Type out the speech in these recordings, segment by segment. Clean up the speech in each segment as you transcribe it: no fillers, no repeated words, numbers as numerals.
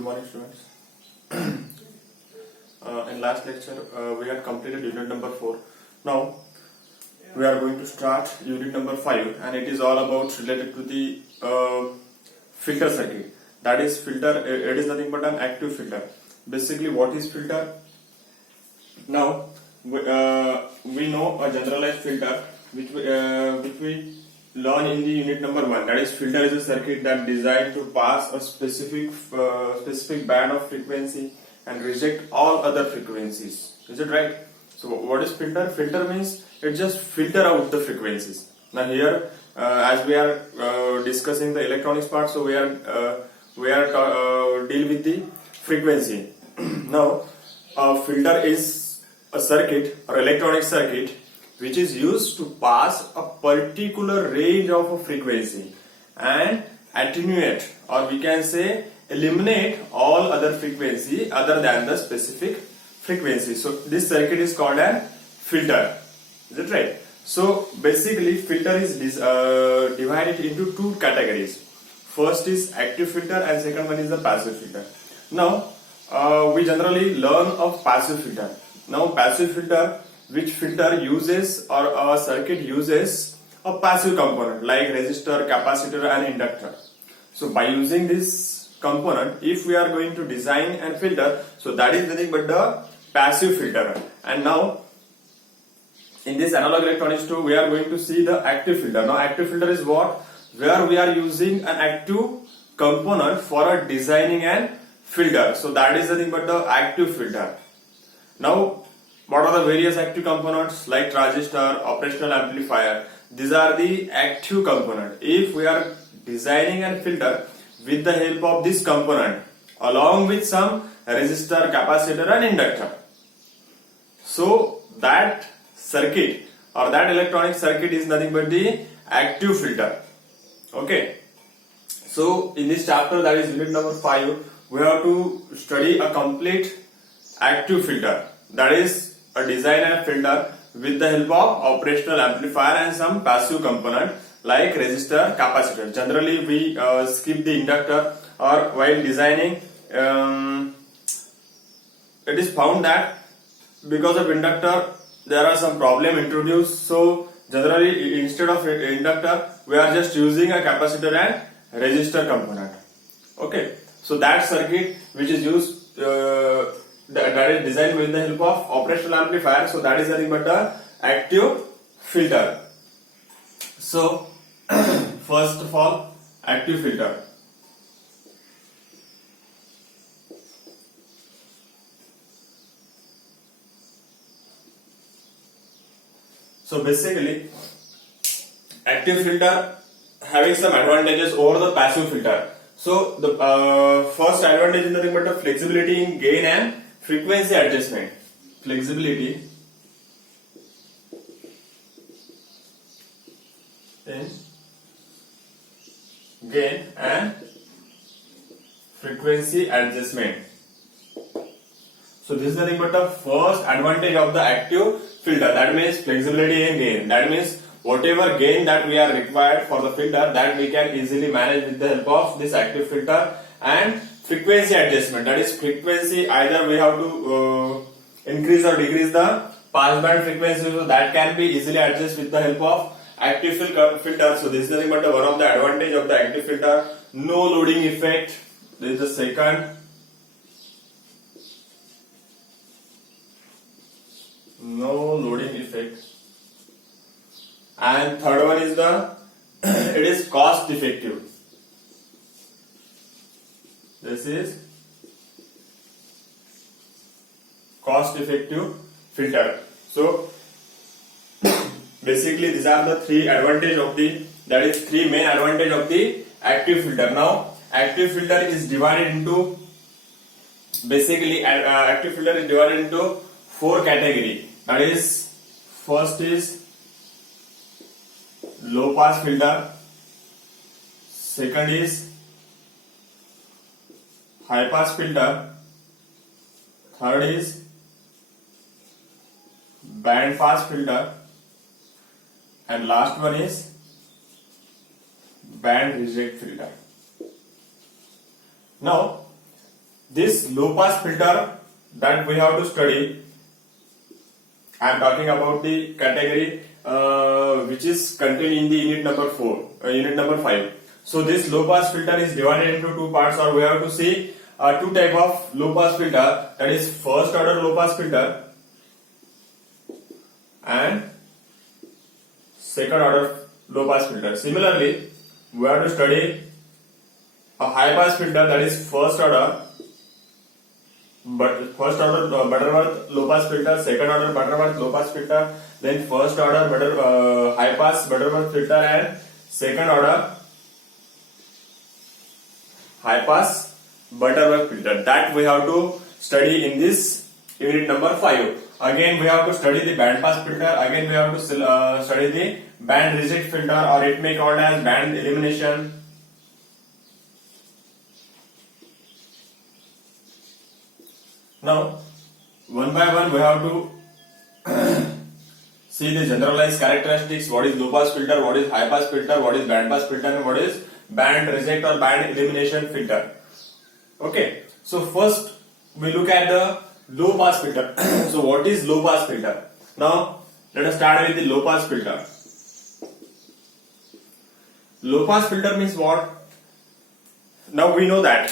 Good morning, students. In last lecture, we had completed unit number 4. Now, we are going to start unit number 5, and it is all about related to the filter circuit. That is filter. It is nothing but an active filter. Basically, what is filter? Now, we know a generalized filter which we learn in the unit number 1. That is, filter is a circuit that designed to pass a specific band of frequency and reject all other frequencies. Is it right? So what is filter? Filter means it just filter out the frequencies. Now here, as we are discussing the electronics part, so we are deal with the frequency. Now, a filter is a circuit or electronic circuit which is used to pass a particular range of a frequency and attenuate, or we can say eliminate, all other frequency other than the specific frequency. So this circuit is called a filter. Is it right? So basically filter is divided into two categories. First is active filter and second one is the passive filter. Now we generally learn of passive filter. Now passive filter, which filter uses or a circuit uses a passive component like resistor, capacitor and inductor. So by using this component, if we are going to design and filter, so that is nothing but the passive filter. And now in this analog electronics too, we are going to see the active filter. Now active filter is what? Where we are using an active component for a designing and filter. So that is nothing but the active filter. Now what are the various active components like transistor, operational amplifier? These are the active component. If we are designing and filter with the help of this component along with some resistor, capacitor and inductor, so that circuit or that electronic circuit is nothing but the active filter. Okay. So in this chapter, that is unit number 5, we have to study a complete active filter. That is a design and filter with the help of operational amplifier and some passive component like resistor, capacitor. Generally we skip the inductor, or while designing it is found that because of inductor there are some problem introduced. So generally instead of inductor we are just using a capacitor and resistor component. Okay. So that circuit which is used that is designed with the help of operational amplifier, so that is nothing but the active filter. So first of all, active filter. So basically active filter having some advantages over the passive filter. So the first advantage is nothing but the flexibility in gain and frequency adjustment. Flexibility in gain and frequency adjustment. So this is nothing but the first advantage of the active filter. That means flexibility in gain. That means whatever gain that we are required for the filter, that we can easily manage with the help of this active filter. And frequency adjustment, that is frequency, either we have to increase or decrease the passband frequency, so that can be easily adjusted with the help of active filter. So this is nothing but one of the advantage of the active filter. No loading effect. This is the second. No loading effect. And third one is the it is cost effective. This is cost effective filter. So basically these are the three advantage of the, that is three main advantage of the active filter. Now active filter is divided into, basically active filter is divided into 4 category. That is, first is low pass filter, second is high pass filter, third is band pass filter, and last one is band reject filter. Now this low pass filter that we have to study, I am talking about the category which is contained in the unit number 5. So this low pass filter is divided into two parts, or we have to see two type of low pass filter, that is first order low pass filter and second order low pass filter. Similarly, we have to study a high pass filter, that is first order Butterworth low pass filter, second order Butterworth low pass filter, then first order high pass Butterworth filter and second order high pass Butterworth filter. That we have to study in this unit number 5. Again we have to study the band pass filter, again we have to study the band reject filter, or it may called as band elimination. Now, one by one we have to see the generalized characteristics. What is low pass filter, what is high pass filter, what is band pass filter, and what is band reject or band elimination filter. Okay, so first we look at the low pass filter. So what is low pass filter? Now, let us start with the low pass filter. Low pass filter means what? Now we know that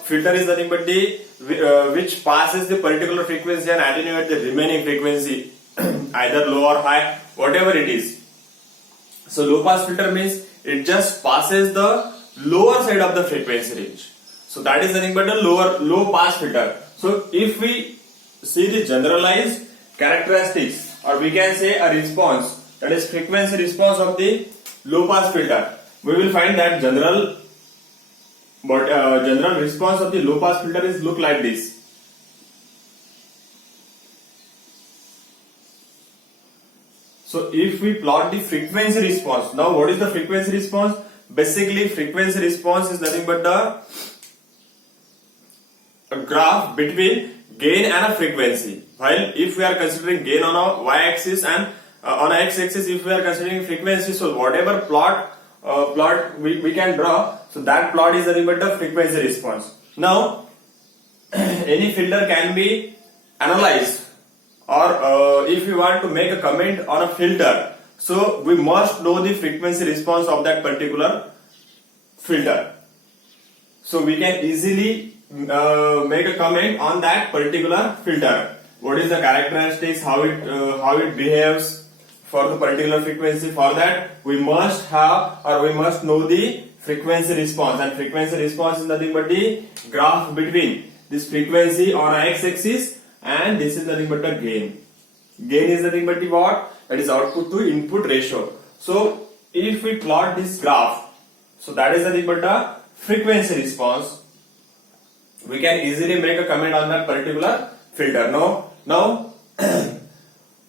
filter is nothing but the which passes the particular frequency and attenuate the remaining frequency, either low or high, whatever it is. So low pass filter means it just passes the lower side of the frequency range. So that is nothing but a low pass filter. So if we see the generalized characteristics, or we can say a response, that is frequency response of the low pass filter, we will find that general response of the low pass filter is look like this. So if we plot the frequency response, now what is the frequency response? Basically frequency response is nothing but a graph between gain and a frequency. While if we are considering gain on a y-axis and on a x-axis, if we are considering frequency, so whatever plot we can draw, so that plot is nothing but the frequency response. Now any filter can be analyzed, or if we want to make a comment on a filter, so we must know the frequency response of that particular filter. So we can easily make a comment on that particular filter. What is the characteristics, how it behaves for the particular frequency. For that we must have, or we must know the frequency response, and frequency response is nothing but the graph between this frequency on x-axis and this is nothing but the gain. Gain is nothing but the what? That is output to input ratio. So if we plot this graph, so that is nothing but the frequency response. We can easily make a comment on that particular filter. Now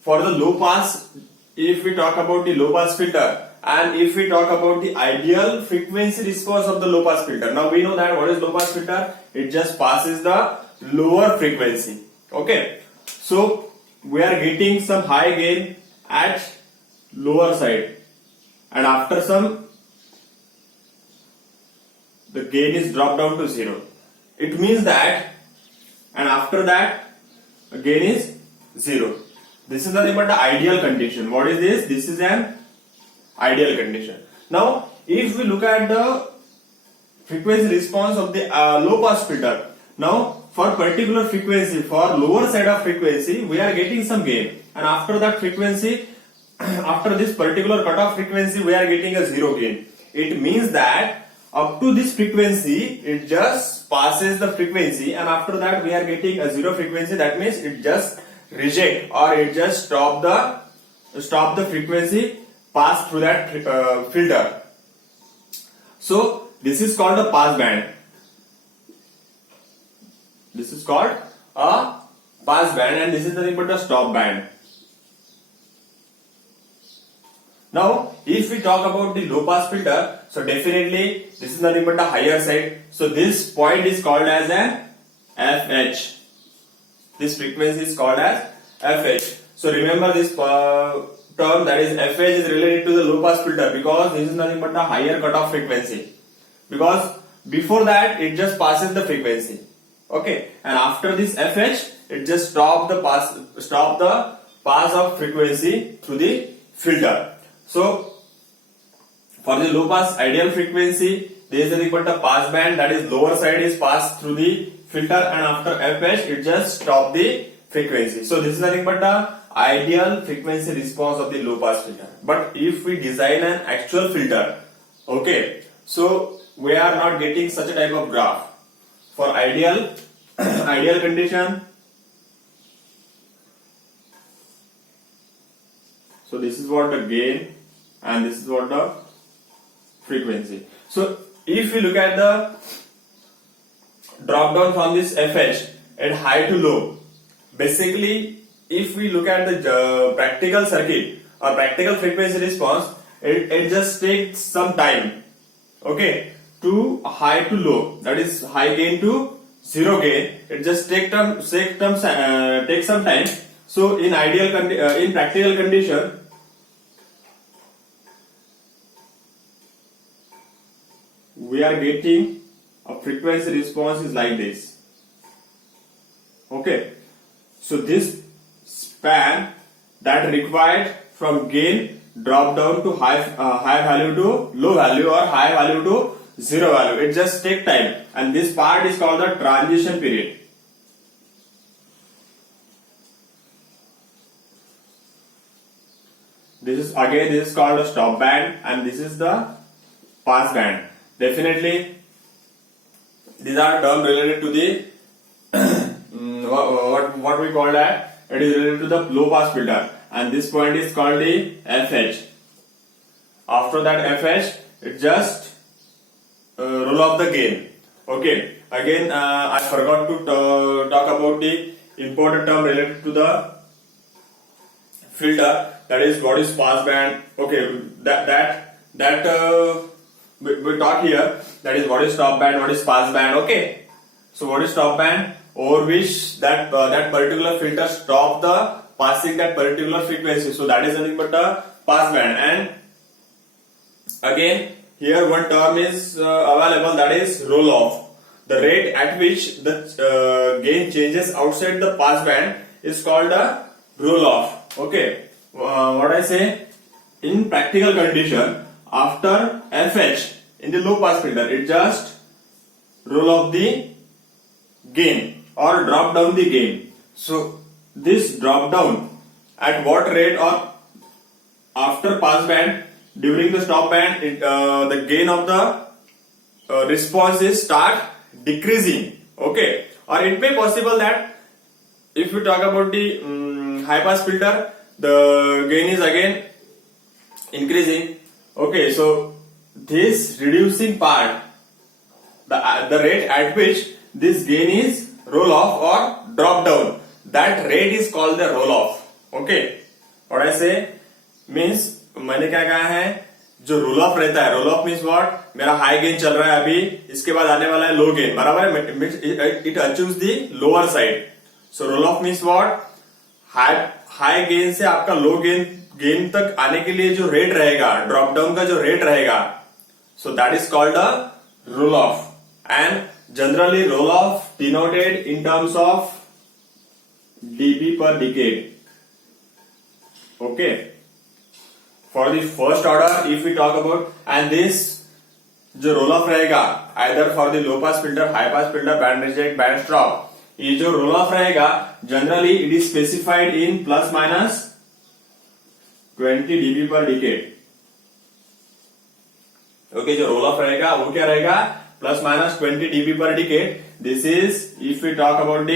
for the low pass, if we talk about the low pass filter, and if we talk about the ideal frequency response of the low pass filter, now we know that what is low pass filter? It just passes the lower frequency. Okay, so we are getting some high gain at lower side, and after some the gain is dropped down to 0. It means that, and after that gain is 0. This is nothing but the ideal condition. What is this? This is an ideal condition. Now if we look at the frequency response of the low pass filter, now for particular frequency, for lower side of frequency, we are getting some gain, and after that frequency, after this particular cutoff frequency, we are getting a 0 gain. It means that up to this frequency it just passes the frequency, and after that we are getting a 0 frequency. That means it just reject, or it just stop the frequency pass through that filter. So this is called a pass band. This is called a pass band, and this is nothing but a stop band. Now if we talk about the low pass filter, so definitely this is nothing but a higher side. So this point is called as an FH. This frequency is called as FH. So remember this term, that is FH is related to the low pass filter, because this is nothing but a higher cutoff frequency, because before that it just passes the frequency. Okay, and after this fh, it just stop the pass of frequency through the filter. So for the low pass ideal frequency, there is nothing but the pass band, that is lower side is passed through the filter, and after fh it just stop the frequency. So this is nothing but the ideal frequency response of the low pass filter. But if we design an actual filter, okay, so we are not getting such a type of graph. For ideal ideal condition, so this is what the gain and this is what the frequency. So if you look at the drop down from this fh at high to low, basically if we look at the practical circuit or practical frequency response, it just takes some time, okay, to high to low, that is high gain to zero gain, it just take some time. So in in practical condition, we are getting a frequency response is like this. Okay, so this span that required from gain drop down to high value to low value or high value to zero value, it just take time, and this part is called the transition period. This is called a stop band, and this is the pass band. Definitely these are terms related to the what we call that, it is related to the low pass filter, and this point is called the fh. After that fh, it just roll off the gain. Okay, again I forgot to talk about the important term related to the filter, that is what is pass band. Okay, that we talk here, that is what is stop band, what is pass band. Okay, so what is stop band? Over which that particular filter stop the passing that particular frequency, so that is nothing but the pass band. And again here one term is available, that is roll off. The rate at which the gain changes outside the pass band is called a roll off. Okay, what I say, in practical condition, after fh in the low pass filter, it just roll off the gain or drop down the gain. So this drop down at what rate, or after pass band, during the stop band, the gain of the responses start decreasing. Okay, or it may possible that if we talk about the high pass filter, the gain is again increasing. Okay, so this reducing part, the rate at which this gain is roll off or drop down, that rate is called the roll off. Okay, what I say means, मैंने क्या कहा है, जो roll of रहता है, role off means what, मेरा high gain चल रहा है अभी, इसके बाद आने वाला है लो गेन, बराबर है, it achieves the lower side. So roll off means what, high gain से आपका लो गेन तक आने के लिए जो रेट रहेगा, ड्रॉप डाउन का जो रेट रहेगा, so that is called a roll off. And generally roll off denoted in terms of dB per decade. Okay, for the first order if we talk about, and this जो roll off रहेगा either for the low pass filter, high pass filter, band reject, band stop, ये जो roll off रहेगा generally it is specified in plus minus 20 dB per decade. Okay, जो roll off रहेगा वो क्या रहेगा, plus minus 20 dB per decade. This is if we talk about the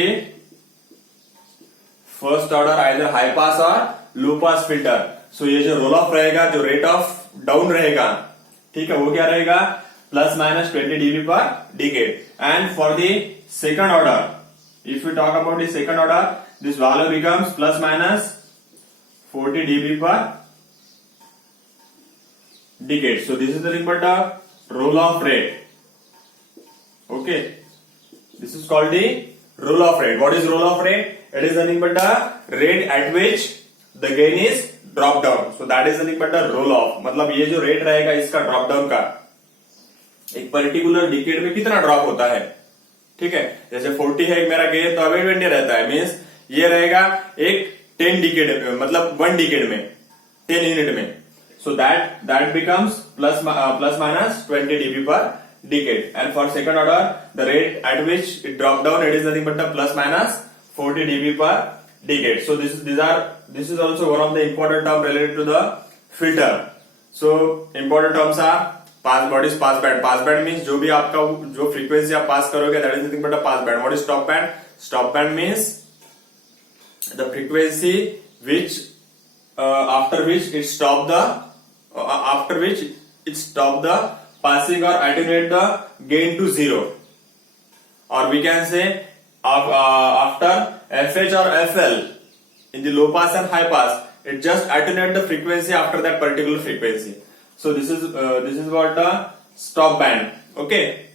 first order either high pass और low pass filter. सो ये जो roll off रहेगा, जो रेट ऑफ डाउन रहेगा, ठीक है, वो क्या रहेगा, plus minus 20 dB per decade. And for the second order, if we talk about the second order, this value becomes plus minus 40 dB per decade. So this is the nothing but the roll off rate. Okay, this is called the roll off rate. What is roll off rate? It is nothing but the rate at which the gain is drop down. So that is nothing but the roll off. मतलब ये जो rate रहेगा इसका drop down का, एक particular decade में कितना drop होता है, ठीक है, जैसे 40 है मेरा गेन तो अभी 20 रहता है, मीन्स ये रहेगा एक 10 डिकेड मतलब 1 डिकेड में 10 यूनिट में. So that becomes plus minus 20 dB per decade. And for second order, the rate at which it dropped down, it is nothing but a plus minus 40 dB per decade. So this is also one of the important term related to the filter. So important terms are pass. What is pass band? Pass band means जो भी आपका जो frequency आप pass करोगे, that is nothing but a pass band. What is stop band? Stop band means the frequency which after which it stop the passing or attenuate the gain to zero, or we can say after FH or FL in the low pass and high pass, it just attenuate the frequency after that particular frequency. So this is what the stop band. Okay,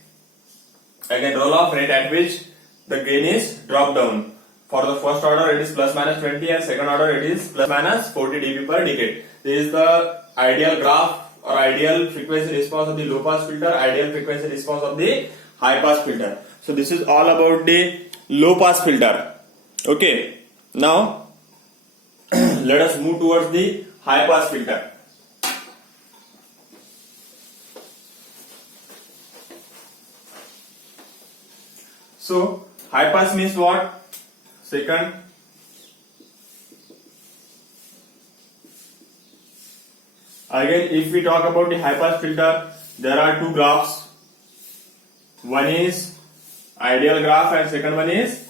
again roll off rate at which the gain is dropped down. For the first order it is plus minus 20 and second order it is plus minus 40 dB per decade. This is the ideal graph or ideal frequency response of the low pass filter, ideal frequency response of the high pass filter. So this is all about the low pass filter. Okay, now let us move towards the high pass filter. So high pass means what? Second, again if we talk about the high pass filter, there are two graphs. One is ideal graph and second one is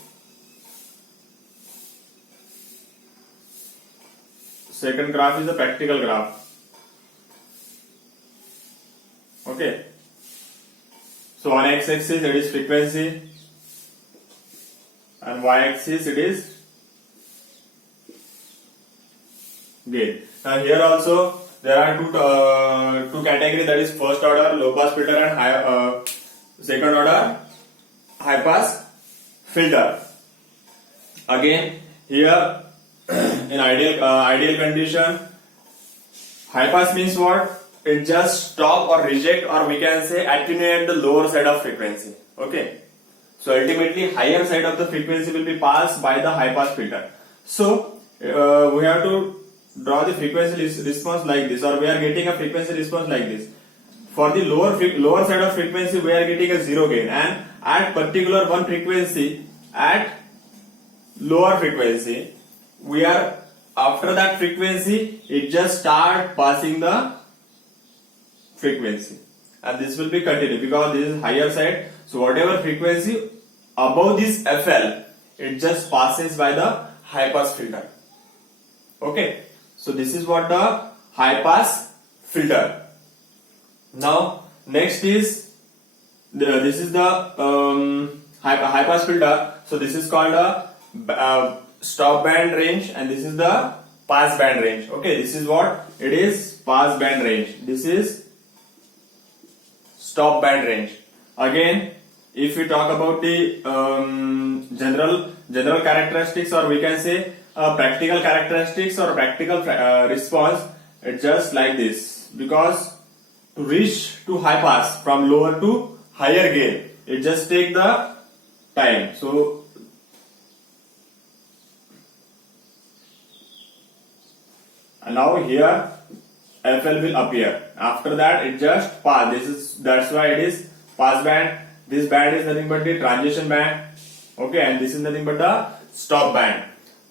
a practical graph. Okay, so on x-axis it is frequency and y-axis it is gain. Now here also there are two categories, that is first order low pass filter and second order high pass filter. Again here in ideal condition, high pass means what? It just stop or reject, or we can say attenuate the lower side of frequency. Okay, so ultimately higher side of the frequency will be passed by the high pass filter. So we have to draw the frequency response like this, or we are getting a frequency response like this. For the lower side of frequency we are getting a zero gain, and at particular one frequency, at lower frequency, we are after that frequency it just start passing the frequency, and this will be continued because this is higher side. So whatever frequency above this FL, it just passes by the high pass filter. Okay, so this is what the high pass filter. Now next is this is the high pass filter. So this is called a stop band range, and this is the pass band range. Okay, this is what it is, pass band range. This is stop band range. Again, if we talk about the general characteristics, or we can say practical characteristics or practical response, it's just like this. Because to reach to high pass from lower to higher gain, it just take the time. So and now here FL will appear. After that it just pass. That's why it is pass band. This band is nothing but the transition band. Okay, and this is nothing but the stop band.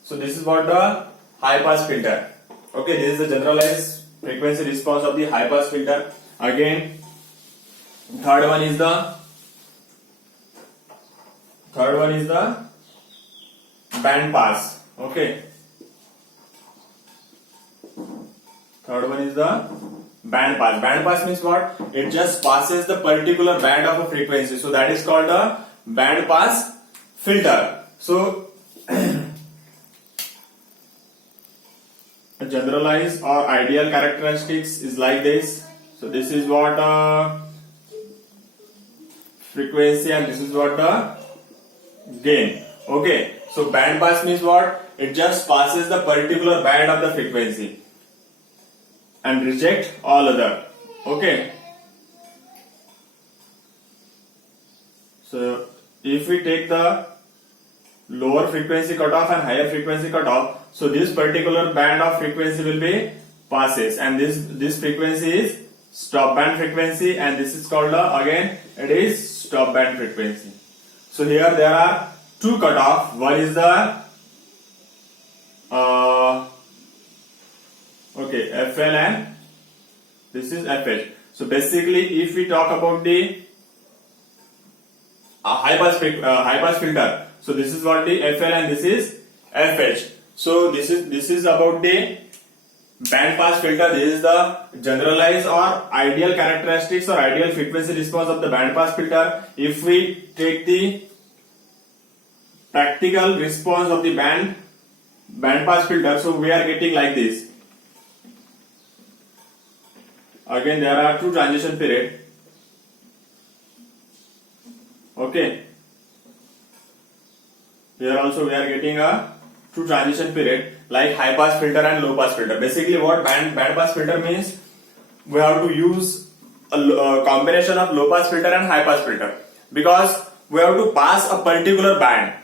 So this is what the high pass filter. Okay, this is the generalized frequency response of the high pass filter. Again, third one is the band pass. Okay, third one is the band pass. Band pass means what? It just passes the particular band of a frequency. So that is called the band pass filter. So a generalized or ideal characteristics is like this. So this is what frequency, and this is what the gain. Okay, so band pass means what? It just passes the particular band of the frequency and reject all other. Okay, so if we take the lower frequency cutoff and higher frequency cutoff, so this particular band of frequency will be passes, and this frequency is stop band frequency, and this is called again it is stop band frequency. So here there are two cutoff. One is the FL and this is FH. So basically, if we talk about the high pass filter, so this is what the FL and this is FH. So this is about the band pass filter. This is the generalized or ideal characteristics or ideal frequency response of the band pass filter. If we take the practical response of the band pass filter, so we are getting like this. Again, there are two transition period. Okay. Here also we are getting a two transition period like high pass filter and low pass filter. Basically, what band pass filter means, we have to use a combination of low pass filter and high pass filter, because we have to pass a particular band.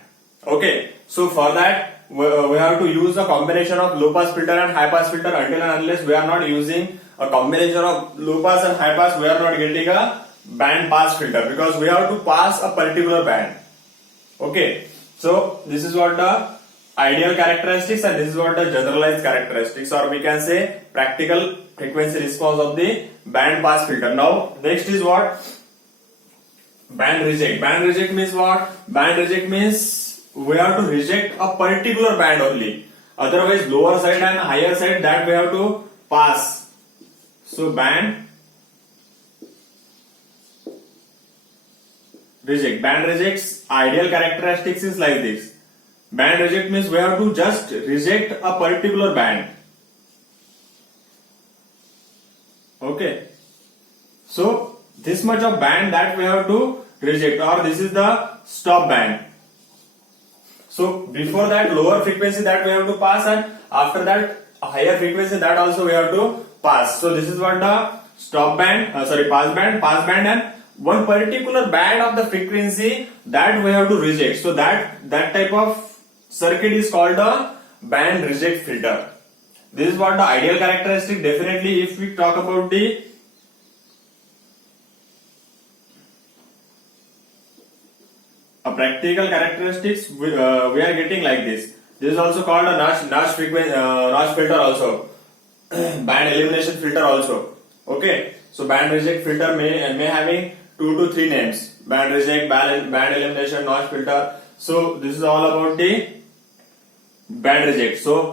Okay. So for that, we have to use a combination of low pass filter and high pass filter. Until and unless we are not using a combination of low pass and high pass, we are not getting a band pass filter, because we have to pass a particular band. Okay. So this is what the ideal characteristics and this is what the generalized characteristics, or we can say practical frequency response of the band pass filter. Now next is what? Band reject. Band reject means what? Band reject means we have to reject a particular band only. Otherwise, lower side and higher side, that we have to pass. So band reject. Band reject's ideal characteristics is like this. Band reject means we have to just reject a particular band. Okay. So this much of band that we have to reject, or this is the stop band. So before that, lower frequency that we have to pass, and after that higher frequency that also we have to pass. So this is what the stop band, pass band, and one particular band of the frequency that we have to reject. So that type of circuit is called a band reject filter. This is what the ideal characteristic. Definitely, if we talk about the practical characteristics, we are getting like this. This is also called a notch filter also. Band elimination filter also. Okay. So band reject filter may having 2 to 3 names: band reject, band elimination, notch filter. So this is all about the band reject. So